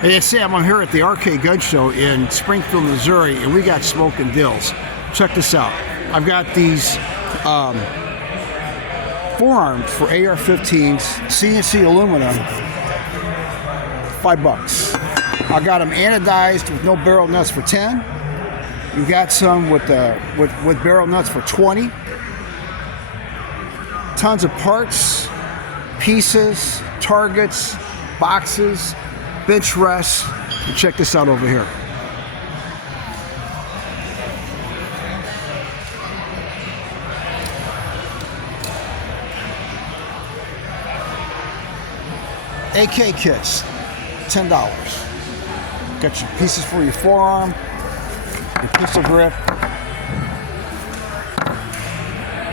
Hey, Sam, I'm here at the Arcade Gun Show in Springfield, Missouri, and we got smoking dills. Check this out. I've got these forearms for AR-15s, CNC aluminum, $5. I got them anodized with no barrel nuts for 10. You got some with barrel nuts for 20. Tons of parts, pieces, targets, boxes, bench rests. And check this out over here. AK kits, $10. Got your pieces for your forearm, your pistol grip.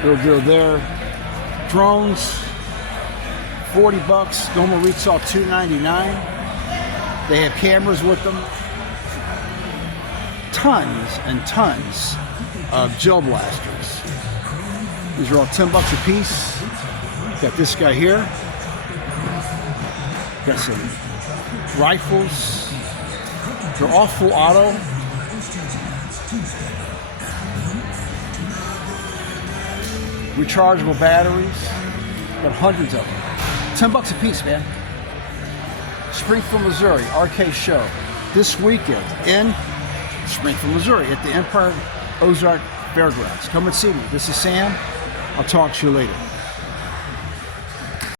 Little deal there. Drones, $40. Normal retail $2.99. They have cameras with them. Tons and tons of gel blasters. These are all $10 a piece. Got this guy here. Got some rifles. They're all full auto. Rechargeable batteries. Got hundreds of them. $10 a piece, man. Springfield, Missouri, Arcade Show. This weekend in Springfield, Missouri at the Empire Ozark Fairgrounds. Come and see me. This is Sam. I'll talk to you later.